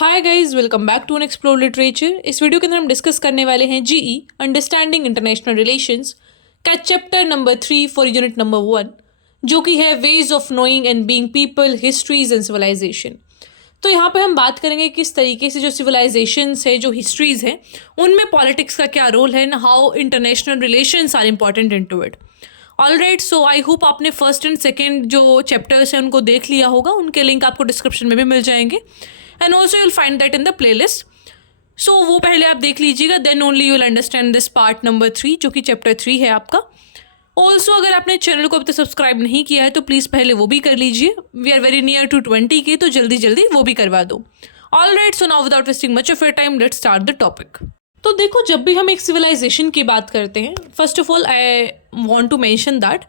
Hi guys, welcome back to an explore literature. इस video के अंदर हम डिस्कस करने वाले हैं जीई अंडरस्टैंडिंग इंटरनेशनल रिलेशंस का chapter number 3 for unit number 1, जो कि है ways of knowing and being people, histories and civilisation. तो यहाँ पे हम बात करेंगे किस तरीके से जो सिविलाइजेशंस है, जो हिस्ट्रीज हैं, उनमें पॉलिटिक्स का क्या रोल है, how international relations are important in to it. All right, so I hope आपने फर्स्ट एंड सेकेंड जो चैप्टर्स हैं उनको देख लिया होगा। उनके लिंक आपको डिस्क्रिप्शन में भी मिल जाएंगे and also you'll find that in the playlist. So वो पहले आप देख लीजिएगा, then only you'll understand this part number 3, जो कि चैप्टर 3 है आपका। ऑल्सो अगर आपने चैनल को अभी तक सब्सक्राइब नहीं किया है तो प्लीज़ पहले वो भी कर लीजिए। We are very near to 20 K, तो जल्दी जल्दी वो भी करवा दो। All right, so now without wasting much of your time let's start the topic. तो देखो, जब भी हम एक सिविलाइजेशन की बात करते हैं, first of all I want to mention that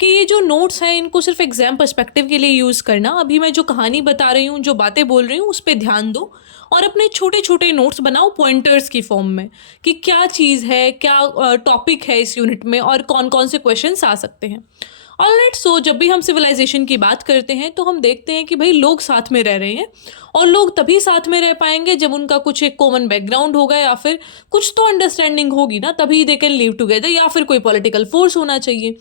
कि ये जो नोट्स हैं इनको सिर्फ एग्जाम पर्सपेक्टिव के लिए यूज़ करना। अभी मैं जो कहानी बता रही हूँ, जो बातें बोल रही हूँ, उस पर ध्यान दो और अपने छोटे छोटे नोट्स बनाओ पॉइंटर्स की फॉर्म में कि क्या चीज़ है, क्या टॉपिक है इस यूनिट में और कौन कौन से क्वेश्चंस आ सकते हैं। ऑलराइट, सो जब भी हम सिविलाइजेशन की बात करते हैं तो हम देखते हैं कि भाई लोग साथ में रह रहे हैं, और लोग तभी साथ में रह पाएंगे जब उनका कुछ एक कॉमन बैकग्राउंड होगा या फिर कुछ तो अंडरस्टैंडिंग होगी ना, तभी दे कैन लिव टुगेदर, या फिर कोई पॉलिटिकल फोर्स होना चाहिए।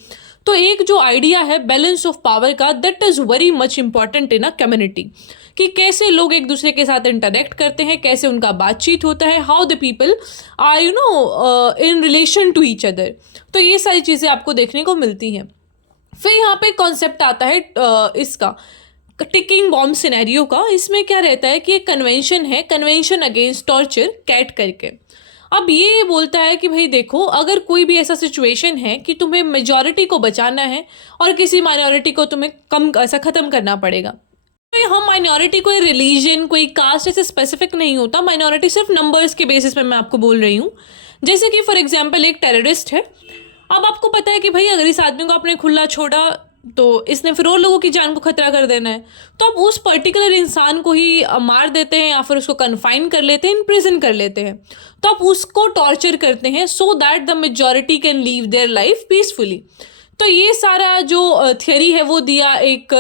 तो एक जो आइडिया है बैलेंस ऑफ पावर का, that is very much important in a community, कि कैसे लोग एक दूसरे के साथ इंटरेक्ट करते हैं, कैसे उनका बातचीत होता है, how the people are in relation to each other. तो ये सारी चीज़ें आपको देखने को मिलती हैं। फिर यहाँ पे कॉन्सेप्ट आता है इसका टिकिंग बॉम्ब सिनेरियो का। इसमें क्या रहता है कि एक कन्वेंशन है, कन्वेंशन अगेंस्ट टॉर्चर, कैट करके। अब ये बोलता है कि भाई देखो, अगर कोई भी ऐसा सिचुएशन है कि तुम्हें मेजॉरिटी को बचाना है और किसी माइनॉरिटी को तुम्हें कम ऐसा ख़त्म करना पड़ेगा, तो यहाँ माइनॉरिटी कोई रिलीजन, कोई कास्ट ऐसे स्पेसिफिक नहीं होता। माइनॉरिटी सिर्फ नंबर्स के बेसिस पे मैं आपको बोल रही हूँ। जैसे कि फॉर एग्जाम्पल एक टेररिस्ट है। अब आपको पता है कि भाई अगर इस आदमी को आपने खुला छोड़ा तो इसने फिर और लोगों की जान को खतरा कर देना है, तो आप उस पर्टिकुलर इंसान को ही मार देते हैं या फिर उसको कन्फाइन कर लेते हैं, इम्प्रिजन कर लेते हैं। तो आप उसको टॉर्चर करते हैं so that the majority can leave their life peacefully. तो ये सारा जो थियरी है वो दिया एक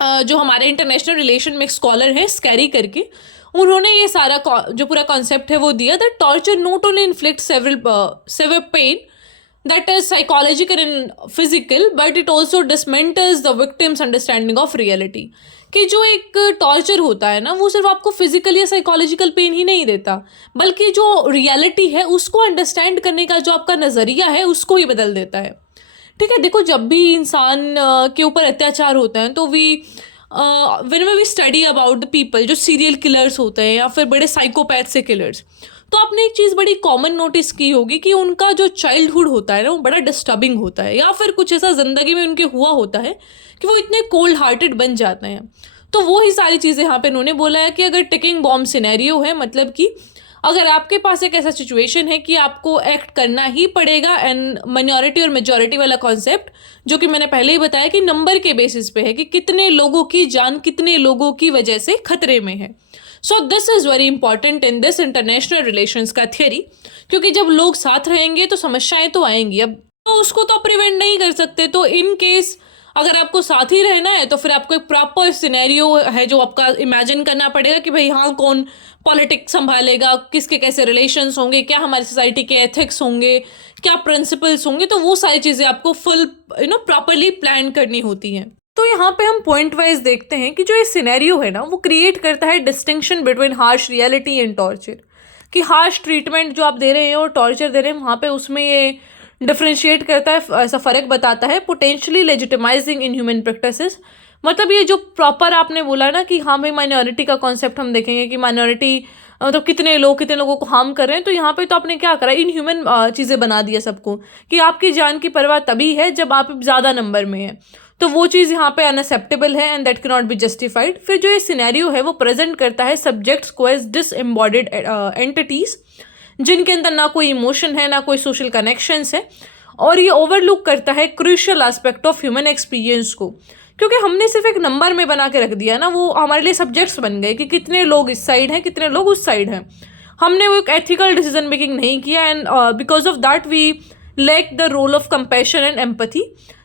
जो हमारे इंटरनेशनल रिलेशन में एक स्कॉलर है स्कैरी करके, उन्होंने ये सारा जो पूरा कॉन्सेप्ट है वो दिया that torture not only inflict severe pain that is psychological and physical, but it also dismantles the victim's understanding of reality। कि जो एक टॉर्चर होता है ना, वो सिर्फ आपको फिजिकल या साइकोलॉजिकल पेन ही नहीं देता, बल्कि जो रियलिटी है उसको अंडरस्टैंड करने का जो आपका नज़रिया है उसको ही बदल देता है। ठीक है, देखो, जब भी इंसान के ऊपर अत्याचार होता है तो whenever we study about the people जो सीरियल किलर्स होते हैं या फिर बड़े साइकोपैथ से किलर्स, तो आपने एक चीज़ बड़ी कॉमन नोटिस की होगी कि उनका जो चाइल्डहुड होता है ना, वो बड़ा डिस्टर्बिंग होता है, या फिर कुछ ऐसा ज़िंदगी में उनके हुआ होता है कि वो इतने कोल्ड हार्टेड बन जाते हैं। तो वो ही सारी चीज़ें यहाँ पे उन्होंने बोला है कि अगर टिकिंग बॉम्ब सिनेरियो है, मतलब कि अगर आपके पास एक ऐसा सिचुएशन है कि आपको एक्ट करना ही पड़ेगा, एंड माइनॉरिटी और मेजॉरिटी वाला कॉन्सेप्ट जो कि मैंने पहले ही बताया कि नंबर के बेसिस पे है कि कितने लोगों की जान कितने लोगों की वजह से खतरे में है। So this is very important in this international relations का थियरी, क्योंकि जब लोग साथ रहेंगे तो समस्याएं तो आएंगी। अब तो उसको तो प्रिवेंट नहीं कर सकते, तो इन केस अगर आपको साथ ही रहना है तो फिर आपको एक प्रॉपर सिनेरियो है जो आपका इमेजिन करना पड़ेगा कि भाई हाँ, कौन पॉलिटिक्स संभालेगा, किसके कैसे रिलेशंस होंगे, क्या हमारी सोसाइटी के एथिक्स होंगे, क्या प्रिंसिपल्स होंगे। तो वो सारी चीज़ें आपको फुल प्रॉपरली प्लान करनी होती हैं। तो यहाँ पे हम पॉइंट वाइज देखते हैं कि जो ये सिनेरियो है ना, वो क्रिएट करता है distinction between harsh reality and torture, कि हार्श ट्रीटमेंट जो आप दे रहे हैं और टॉर्चर दे रहे हैं, वहाँ पे उसमें ये डिफ्रेंशिएट करता है, ऐसा फ़र्क बताता है। Potentially legitimising in human practices, मतलब ये जो प्रॉपर आपने बोला ना कि हाँ भाई माइनॉरिटी का कॉन्सेप्ट हम देखेंगे कि माइनॉरिटी तो कितने लोगों को हार्म कर रहे हैं, तो यहाँ पे तो आपने क्या करा, इन ह्यूमन चीज़ें बना दिया सबको, कि आपकी जान की परवाह तभी है जब आप ज़्यादा नंबर में हैं। तो वो चीज़ यहाँ पे अनएक्सेप्टेबल है and that can not be justified. फिर जो ये सिनेरियो है वो प्रेजेंट करता है सब्जेक्ट्स को एज डिसएम्बॉडीड एंटिटीज़, जिनके अंदर ना कोई इमोशन है, ना कोई सोशल कनेक्शंस है, और ये ओवरलुक करता है crucial aspect of human experience को, क्योंकि हमने सिर्फ एक नंबर में बना के रख दिया ना, वो हमारे लिए सब्जेक्ट्स बन गए कि कितने लोग इस साइड हैं, कितने लोग उस साइड हैं। हमने वो एक एथिकल डिसीजन मेकिंग नहीं किया, and because of that we lack the role of compassion and empathy,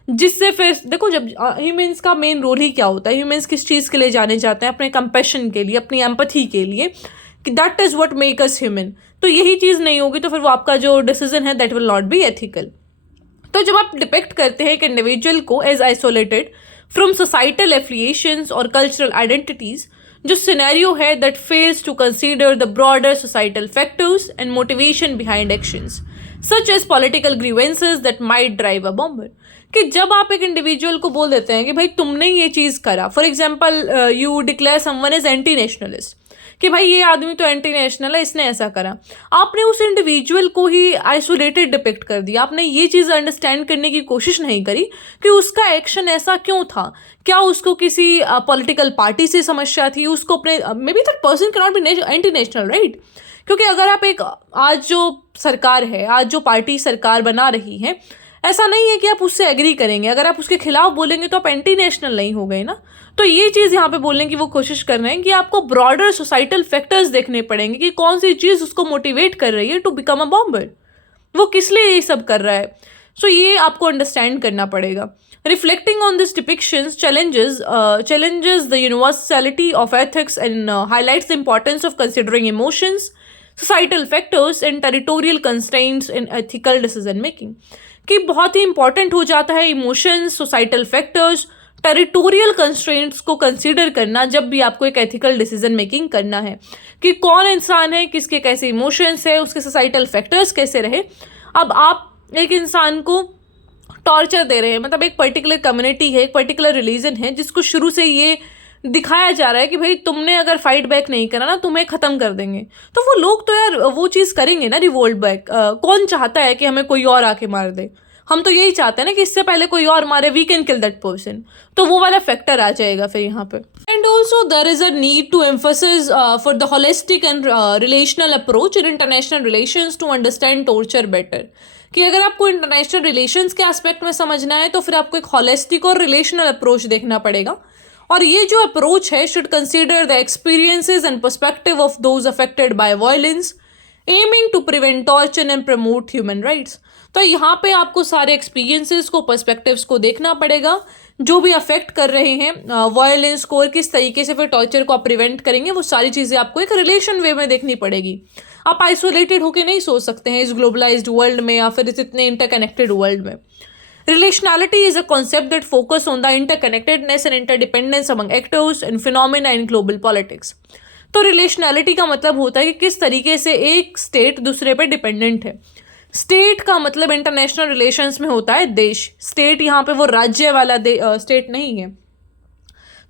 जिससे फिर देखो, जब ह्यूमंस का मेन रोल ही क्या होता है, ह्यूमंस किस चीज़ के लिए जाने जाते हैं, अपने कंपैशन के लिए, अपनी एम्पैथी के लिए, कि that is what make us human. तो यही चीज़ नहीं होगी तो फिर वो आपका जो डिसीजन है that will not be ethical. तो जब आप डिपेक्ट करते हैं एक इंडिविजुअल को as isolated from societal affiliations और कल्चरल आइडेंटिटीज, जो सिनेरियो है that fails to consider the broader societal factors and motivation behind actions such as political grievances that might drive a bomber. कि जब आप एक इंडिविजुअल को बोल देते हैं कि भाई तुमने ये चीज़ करा, for example you declare someone as anti nationalist, कि भाई ये आदमी तो एंटी नेशनल है, इसने ऐसा करा, आपने उस इंडिविजुअल को ही आइसोलेटेड डिपिक्ट कर दिया। आपने ये चीज़ अंडरस्टैंड करने की कोशिश नहीं करी कि उसका एक्शन ऐसा क्यों था, क्या उसको किसी पॉलिटिकल पार्टी से समस्या थी, उसको अपने may be that person can not be anti national, right. क्योंकि अगर आप एक आज जो सरकार है, आज जो पार्टी सरकार बना रही है, ऐसा नहीं है कि आप उससे एग्री करेंगे, अगर आप उसके खिलाफ बोलेंगे तो आप एंटी नेशनल नहीं हो गए ना। तो ये चीज़ यहाँ पे बोलने की वो कोशिश कर रहे हैं कि आपको ब्रॉडर सोसाइटल फैक्टर्स देखने पड़ेंगे कि कौन सी चीज़ उसको मोटिवेट कर रही है टू बिकम अ बॉम्बर, वो किस लिए ये सब कर रहा है। सो ये आपको अंडरस्टैंड करना पड़ेगा। Reflecting on this depictions challenges the universality of ethics and highlights the importance of considering emotions, societal factors and territorial constraints in ethical decision making। कि बहुत ही इंपॉर्टेंट हो जाता है emotions, societal factors, territorial constraints को consider करना जब भी आपको एक एथिकल डिसीजन मेकिंग करना है, कि कौन इंसान है, किसके कैसे इमोशंस है, उसके सोसाइटल फैक्टर्स कैसे रहे। अब आप एक इंसान को टॉर्चर दे रहे हैं, मतलब एक पर्टिकुलर कम्युनिटी है, एक पर्टिकुलर रिलीजन है जिसको शुरू से ये दिखाया जा रहा है कि भाई तुमने अगर फाइट बैक नहीं करा ना तुम्हें ख़त्म कर देंगे, तो वो लोग तो यार वो चीज़ करेंगे ना, रिवोल्ट बैक। कौन चाहता है कि हमें कोई और आके मार दे? हम तो यही चाहते हैं ना कि इससे पहले कोई और मारे, we can kill that person. तो वो वाला फैक्टर आ जाएगा फिर यहाँ पे। And also there is a need to emphasis for the holistic and relational approach in international relations to understand torture better. कि अगर आपको इंटरनेशनल रिलेशंस के एस्पेक्ट में समझना है तो फिर आपको एक होलिस्टिक और रिलेशनल अप्रोच देखना पड़ेगा। और ये जो अप्रोच है should consider the experiences and perspective of those affected by violence, aiming to prevent torture and promote human rights. तो यहाँ पे आपको सारे एक्सपीरियंसेस को, पर्सपेक्टिव्स को देखना पड़ेगा जो भी अफेक्ट कर रहे हैं वायलेंस को, और किस तरीके से फिर टॉर्चर को आप प्रिवेंट करेंगे, वो सारी चीज़ें आपको एक रिलेशन वे में देखनी पड़ेगी। आप आइसोलेटेड होकर नहीं सोच सकते हैं इस ग्लोबलाइज्ड वर्ल्ड में या फिर इस इतने इंटरकनेक्टेड वर्ल्ड में। Relationality is a concept that focuses on the interconnectedness and interdependence among actors and phenomena in global politics। तो रिलेशनैलिटी का मतलब होता है कि किस तरीके से एक स्टेट दूसरे पे डिपेंडेंट है। स्टेट का मतलब इंटरनेशनल रिलेशंस में होता है देश। स्टेट यहाँ पे वो राज्य वाला स्टेट नहीं है।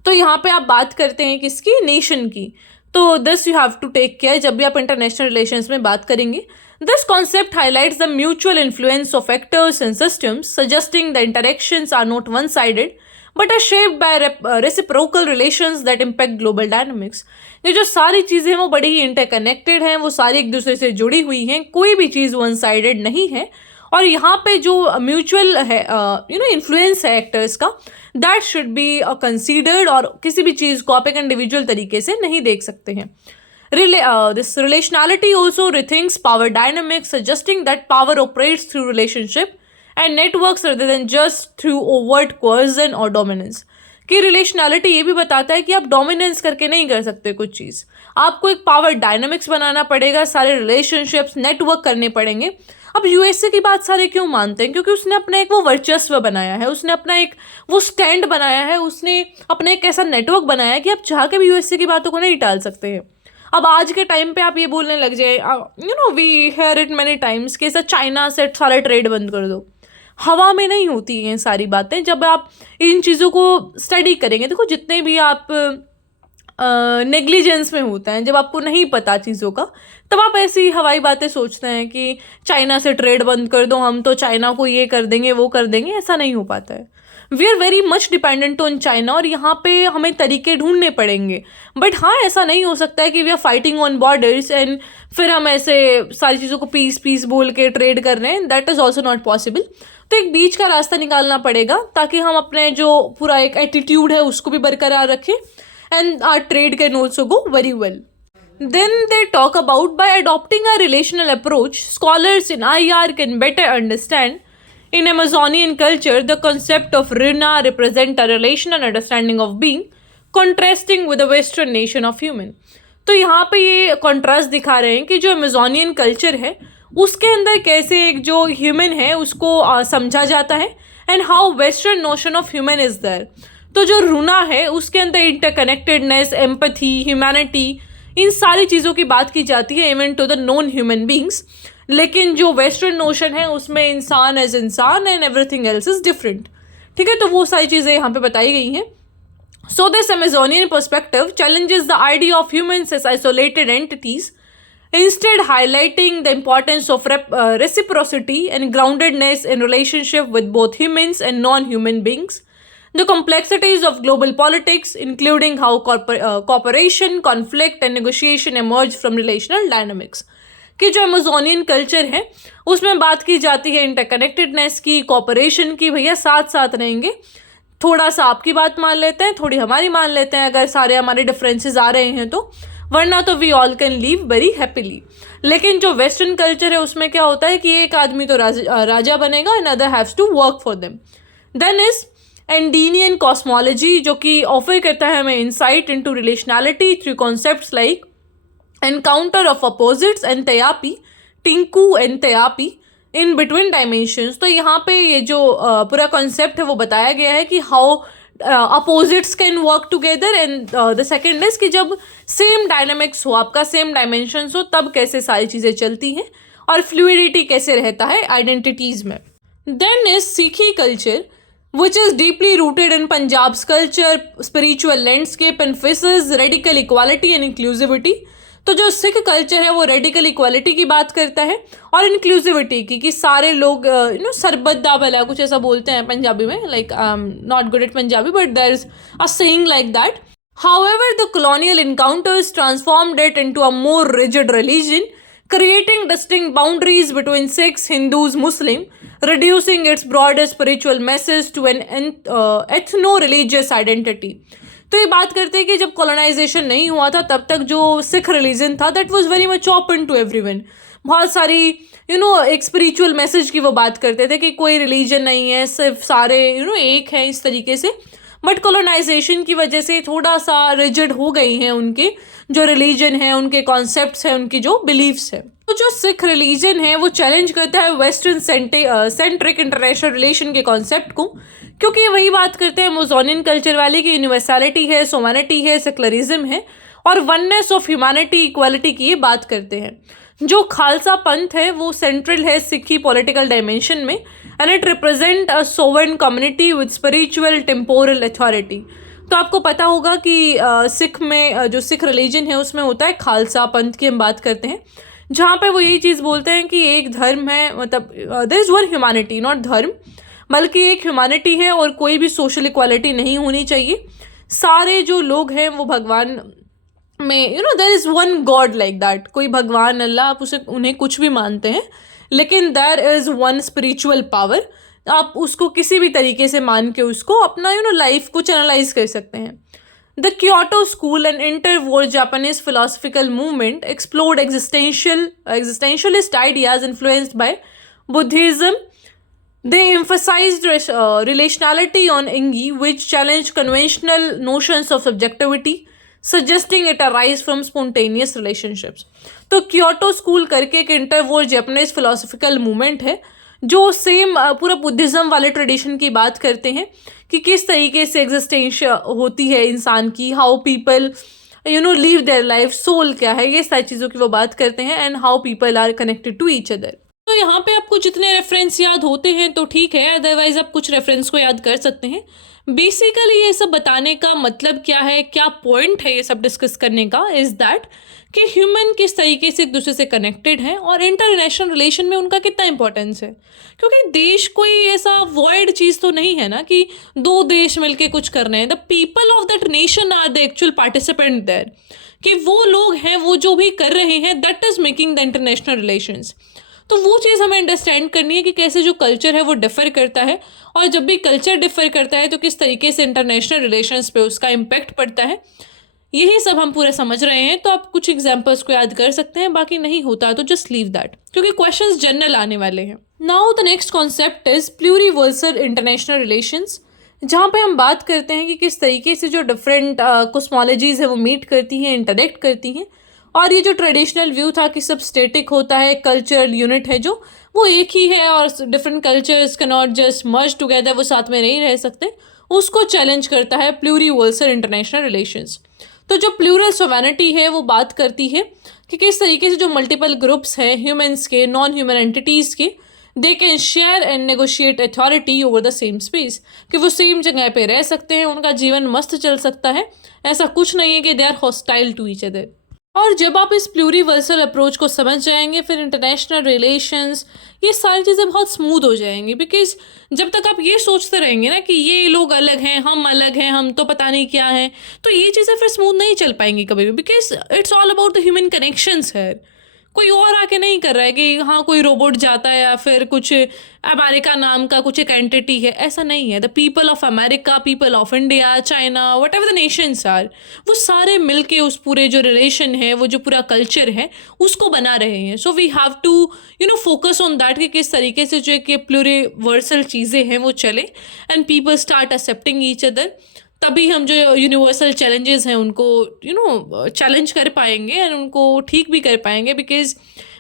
तो यहाँ पे आप बात करते हैं किसकी, नेशन की। तो this you have to take care जब भी आप इंटरनेशनल रिलेशंस में बात करेंगे। This concept highlights the mutual influence of actors and systems, suggesting the interactions are not one-sided, but are shaped by reciprocal relations that impact global dynamics। ये जो सारी चीज़ें हैं वो बड़ी ही इंटरकनेक्टेड हैं, वो सारी एक दूसरे से जुड़ी हुई हैं, कोई भी चीज़ वन साइडेड नहीं है। और यहाँ पे जो म्यूचुअल है इन्फ्लुएंस है एक्टर्स का, दैट शुड बी कंसीडर्ड, और किसी भी चीज़ को आप एक इंडिविजुअल तरीके से नहीं देख सकते हैं। This relationality also rethinks power dynamics, suggesting that power operates through relationship and networks rather than just through overt coercion or dominance। कि रिलेशनैलिटी ये भी बताता है कि आप डोमिनेंस करके नहीं कर सकते कुछ चीज़, आपको एक पावर डायनामिक्स बनाना पड़ेगा, सारे रिलेशनशिप्स नेटवर्क करने पड़ेंगे। अब यूएसए की बात सारे क्यों मानते हैं? क्योंकि उसने अपना एक वो वर्चस्व बनाया है, उसने अपना एक वो स्टैंड बनाया है, उसने अपना एक ऐसा नेटवर्क बनाया है कि आप चाह के भी यूएसए की बातों को नहीं टाल सकते हैं। अब आज के टाइम पे आप ये बोलने लग जाए, we hear it many times कि ऐसा चाइना से सारा ट्रेड बंद कर दो। हवा में नहीं होती हैं सारी बातें। जब आप इन चीज़ों को स्टडी करेंगे, देखो जितने भी आप नेग्लिजेंस में होते हैं, जब आपको नहीं पता चीज़ों का, तब आप ऐसी हवाई बातें सोचते हैं कि चाइना से ट्रेड बंद कर दो, हम तो चाइना को ये कर देंगे वो कर देंगे। ऐसा नहीं हो पाता है। We are very much dependent on China, और यहाँ पे हमें तरीके ढूंढने पड़ेंगे। बट हाँ, ऐसा नहीं हो सकता है कि we are fighting on borders and फिर हम ऐसे सारी चीज़ों को पीस पीस बोल के ट्रेड कर रहे हैं। That is also not possible. तो एक बीच का रास्ता निकालना पड़ेगा ताकि हम अपने जो पूरा एक एटीट्यूड है उसको भी बरकरार रखें, and our trade can also go very well. Then they talk about by adopting a relational approach, scholars in IR can better understand In Amazonian culture, the concept of Runa represent a relation and understanding of being, contrasting with the Western nation of human. तो यहाँ पे ये contrast दिखा रहे हैं कि जो Amazonian culture है उसके अंदर कैसे एक जो ह्यूमन है उसको समझा जाता है and how western notion of human is there. तो जो रूना है उसके अंदर इंटरकनेक्टेडनेस, एम्पथी, ह्यूमैनिटी, इन सारी चीज़ों की बात की जाती है even to the non human beings. लेकिन जो वेस्टर्न नोशन है उसमें इंसान एज इंसान and everything else is different. ठीक है, तो वो सारी चीज़ें यहाँ पे बताई गई हैं. So this Amazonian perspective challenges the idea of humans as isolated entities, instead highlighting the importance of reciprocity and groundedness in relationship with both humans and non-human beings. The complexities of global politics, including how cooperation, conflict and negotiation emerge from relational dynamics. कि जो Amazonian culture है उसमें बात की जाती है interconnectedness की, corporation की. भैया साथ साथ रहेंगे, थोड़ा सा आपकी बात मान लेते हैं, थोड़ी हमारी मान लेते हैं अगर सारे हमारे डिफरेंसेस आ रहे हैं तो, वरना तो we all can live very happily. लेकिन जो वेस्टर्न कल्चर है उसमें क्या होता है कि एक आदमी तो राजा बनेगा and other haves to work for them. Then is Andean cosmology जो कि ऑफर करता है हमें insight into relationality through concepts like encounter of opposites and taypi, tinku and taypi in between dimensions. तो यहाँ पे ये जो पूरा कॉन्सेप्ट है वो बताया गया है कि how opposites can work together and the second is कि जब सेम डायनामिक्स हो, आपका सेम डायमेंशंस हो, तब कैसे सारी चीज़ें चलती हैं और फ्लूइडिटी कैसे रहता है आइडेंटिटीज़ में. देन इज सीखी culture which is deeply rooted in Punjab's culture, spiritual landscape and emphasizes radical equality and inclusivity. तो जो सिख कल्चर है वो रेडिकल इक्वालिटी की बात करता है और इंक्लूसिविटी की, कि सारे लोग सरबत दा भला कुछ ऐसा बोलते हैं पंजाबी में, like I am not good at Punjabi but there is a saying like that. However, the colonial encounters transformed it into a more rigid religion, creating distinct boundaries between Sikhs, Hindus, Muslim, reducing its broader spiritual message to an ethno-religious identity. तो ये बात करते हैं कि जब colonisation नहीं हुआ था तब तक जो सिख रिलीजन था that was very much open to everyone. बहुत सारी एक स्पिरिचुअल मैसेज की वो बात करते थे कि कोई रिलीजन नहीं है, सिर्फ सारे एक है, इस तरीके से. बट कॉलोनाइजेशन की वजह से थोड़ा सा रिजिड हो गई हैं उनके जो रिलीजन है, उनके कॉन्सेप्ट्स हैं, उनकी जो बिलीव्स है. तो जो सिख रिलीजन है वो चैलेंज करता है वेस्टर्न सेंट्रिक इंटरनेशनल रिलेशन के कॉन्सेप्ट को, क्योंकि ये वही बात करते हैं अमेजोनियन कल्चर वाले की यूनिवर्सैलिटी है, सोमैनिटी है, सेक्युलरिज्म है और वननेस ऑफ ह्यूमैनिटी, इक्वालिटी की ये बात करते हैं. जो खालसा पंथ है वो सेंट्रल है सिखी पॉलिटिकल डायमेंशन में and it represent a sovereign community with spiritual temporal authority. तो आपको पता होगा कि सिख में जो सिख रिलीजन है उसमें होता है खालसा पंथ की हम बात करते हैं, जहाँ पे वो यही चीज़ बोलते हैं कि एक धर्म है, मतलब there is one humanity, not धर्म, बल्कि एक ह्यूमैनिटी है और कोई भी सोशल इक्वालिटी नहीं होनी चाहिए. सारे जो लोग हैं वो भगवान में there is one god like that. कोई भगवान, अल्लाह, आप उसे उन्हें कुछ भी मानते हैं, लेकिन there is one spiritual power. आप उसको किसी भी तरीके से मान के उसको अपना लाइफ को चैनलाइज कर सकते हैं. The Kyoto School and interwar Japanese philosophical movement explored existentialist ideas influenced by Buddhism. They emphasized relationality on Engi, which challenged conventional notions of subjectivity, suggesting it arise from spontaneous relationships. तो Kyoto school करके एक interwar Japanese philosophical movement है जो same पूरा Buddhism वाले tradition की बात करते हैं कि किस तरीके से एग्जिस्टेंस होती है इंसान की, how people live their life, soul क्या है, ये सारी चीज़ों की वो बात करते हैं and how people are connected to each other. तो यहाँ पे आपको जितने रेफरेंस याद होते हैं तो ठीक है, अदरवाइज आप कुछ रेफरेंस को याद कर सकते हैं. बेसिकली ये सब बताने का मतलब क्या है, क्या पॉइंट है ये सब डिस्कस करने का, इज दैट कि ह्यूमन किस तरीके से एक दूसरे से कनेक्टेड हैं और इंटरनेशनल रिलेशन में उनका कितना इंपॉर्टेंस है. क्योंकि देश कोई ऐसा वॉइड चीज़ तो नहीं है ना कि दो देश मिलके कुछ कर रहे हैं. The people of that nation are the actual participant there, कि वो लोग हैं, वो जो भी कर रहे हैं, that is making the international relations. तो वो चीज़ हमें अंडरस्टैंड करनी है कि कैसे जो कल्चर है वो डिफ़र करता है, और जब भी कल्चर डिफ़र करता है तो किस तरीके से इंटरनेशनल रिलेशंस पे उसका इम्पैक्ट पड़ता है. यही सब हम पूरे समझ रहे हैं. तो आप कुछ एग्जांपल्स को याद कर सकते हैं, बाकी नहीं होता तो जस्ट लीव दैट, क्योंकि क्वेश्चंस जनरल आने वाले हैं. Now the next concept is pluriversal international relations, जहाँ पे हम बात करते हैं कि किस तरीके से जो डिफरेंट कोस्मोलॉजीज है वो मीट करती हैं, इंटरेक्ट करती हैं। और ये जो ट्रेडिशनल व्यू था कि सब स्टेटिक होता है, कल्चरल यूनिट है जो वो एक ही है और different cultures can not just merge together, वो साथ में नहीं रह सकते, उसको चैलेंज करता है प्लूरिवर्सल इंटरनेशनल रिलेशंस। तो जो प्लूरल सोवेनिटी है वो बात करती है कि किस तरीके से जो मल्टीपल ग्रुप्स हैं ह्यूमंस के, नॉन ह्यूमन एंटिटीज़ के, they can share and negotiate authority over the same space, कि वो सेम जगह पे रह सकते हैं, उनका जीवन मस्त चल सकता है, ऐसा कुछ नहीं है कि they are hostile to each other. और जब आप इस प्लूरिवर्सल अप्रोच को समझ जाएंगे फिर इंटरनेशनल रिलेशंस ये सारी चीज़ें बहुत स्मूथ हो जाएंगी। बिकॉज जब तक आप ये सोचते रहेंगे ना कि ये लोग अलग हैं, हम तो पता नहीं क्या हैं, तो ये चीज़ें फिर स्मूथ नहीं चल पाएंगी कभी भी। Because it's all about the human connections है। कोई और आके नहीं कर रहा है कि हाँ कोई रोबोट जाता है या फिर कुछ अमेरिका नाम का कुछ एक एंटिटी है, ऐसा नहीं है। The people of America, people of India, China, whatever the nations are, वो सारे मिलके उस पूरे जो रिलेशन है, वो जो पूरा कल्चर है उसको बना रहे हैं। So we have to focus on that कि किस तरीके से जो कि प्लूरिवर्सल चीज़ें हैं वो चले and people start accepting each other. तभी हम जो यूनिवर्सल चैलेंजेस हैं उनको चैलेंज कर पाएंगे एंड उनको ठीक भी कर पाएंगे। Because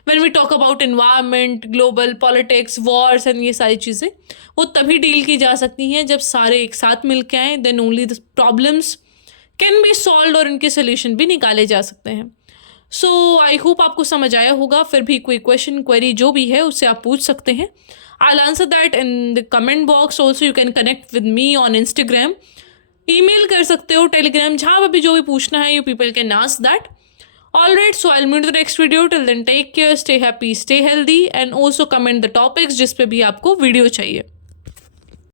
when we talk about environment, global politics, wars and ये सारी चीज़ें वो तभी डील की जा सकती हैं जब सारे एक साथ मिल के आएँ, then only the problems can be solve और इनके सोल्यूशन भी निकाले जा सकते हैं। सो आई होप आपको समझ आया होगा। फिर भी कोई क्वेश्चन, क्वेरी जो भी है उससे आप पूछ सकते हैं। I will answer that in the comment box. Also you can connect with me on Instagram, email कर सकते हो, टेलीग्राम, जहाँ पर भी जो भी पूछना है you people can ask that. Alright, so I will meet the next video. Till then take care, stay happy, stay healthy and also comment the topics जिस पे भी आपको वीडियो चाहिए।